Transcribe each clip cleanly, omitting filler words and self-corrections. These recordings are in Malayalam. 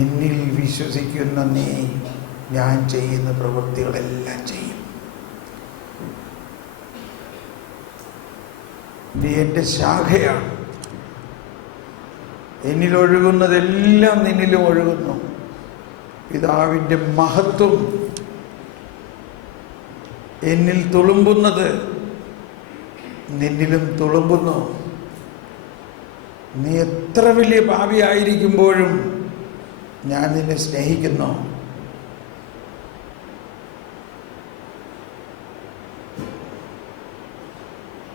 എന്നിൽ വിശ്വസിക്കുന്ന നീ ഞാൻ ചെയ്യുന്ന പ്രവൃത്തികളെല്ലാം ചെയ്യും. നീ എൻ്റെ ശാഖയാണ്. എന്നിലൊഴുകുന്നതെല്ലാം നിന്നിലും ഒഴുകുന്നു. പിതാവിൻ്റെ മഹത്വം എന്നിൽ തുളുമ്പുന്നത് നിന്നിലും തുളുമ്പുന്നു. നീ എത്ര വലിയ പാപിയായിരിക്കുമ്പോഴും ഞാൻ നിന്നെ സ്നേഹിക്കുന്നു.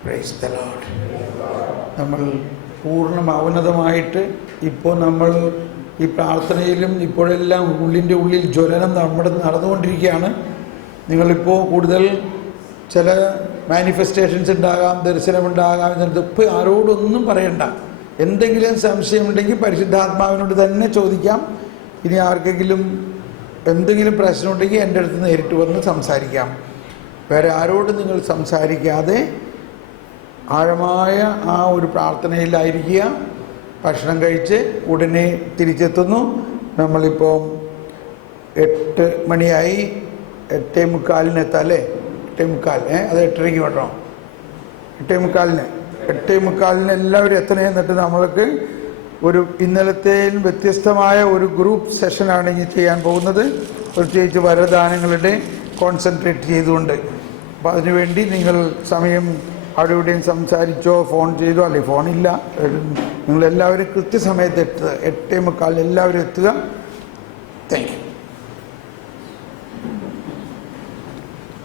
Praise the Lord. നമ്മൾ പൂർണ്ണ ഔന്നതമായിട്ട് ഇപ്പോൾ നമ്മൾ ഈ പ്രാർത്ഥനയിലും ഇപ്പോഴെല്ലാം ഉള്ളിൻ്റെ ഉള്ളിൽ ജ്വലനം നടന്നുകൊണ്ടിരിക്കുകയാണ്. നിങ്ങളിപ്പോൾ കൂടുതൽ ചില മാനിഫെസ്റ്റേഷൻസ് ഉണ്ടാകാം, ദർശനമുണ്ടാകാം. ഇതിപ്പോൾ ആരോടൊന്നും പറയണ്ട. എന്തെങ്കിലും സംശയമുണ്ടെങ്കിൽ പരിശുദ്ധാത്മാവിനോട് തന്നെ ചോദിക്കാം. ഇനി ആർക്കെങ്കിലും എന്തെങ്കിലും പ്രശ്നമുണ്ടെങ്കിൽ എൻ്റെ അടുത്ത് നേരിട്ട് വന്ന് സംസാരിക്കാം. വേറെ ആരോടും നിങ്ങൾ സംസാരിക്കാതെ ആഴമായ ആ ഒരു പ്രാർത്ഥനയിലായിരിക്കുക. ഭക്ഷണം കഴിച്ച് ഉടനെ തിരിച്ചെത്തുന്നു. നമ്മളിപ്പോൾ 8 മണിയായി. 8:45 എത്താം അല്ലേ? 8:45. അത് 8:30 വേണോ? 8:45. 8:45 എല്ലാവരും എത്തണേ. എന്നിട്ട് നമ്മൾക്ക് ഒരു ഇന്നലത്തെയും വ്യത്യസ്തമായ ഒരു ഗ്രൂപ്പ് സെഷനാണ് ഇനി ചെയ്യാൻ പോകുന്നത്. പ്രത്യേകിച്ച് വരദാനങ്ങളുടെ കോൺസെൻട്രേറ്റ് ചെയ്തുകൊണ്ട്. അപ്പോൾ അതിനുവേണ്ടി നിങ്ങൾ സമയം അവിടെ ഇവിടെയും സംസാരിച്ചോ ഫോൺ ചെയ്തോ, അല്ലെങ്കിൽ ഫോണില്ല, നിങ്ങളെല്ലാവരും കൃത്യസമയത്ത് എത്തുക. 8:45 എല്ലാവരും എത്തുക. Thank you.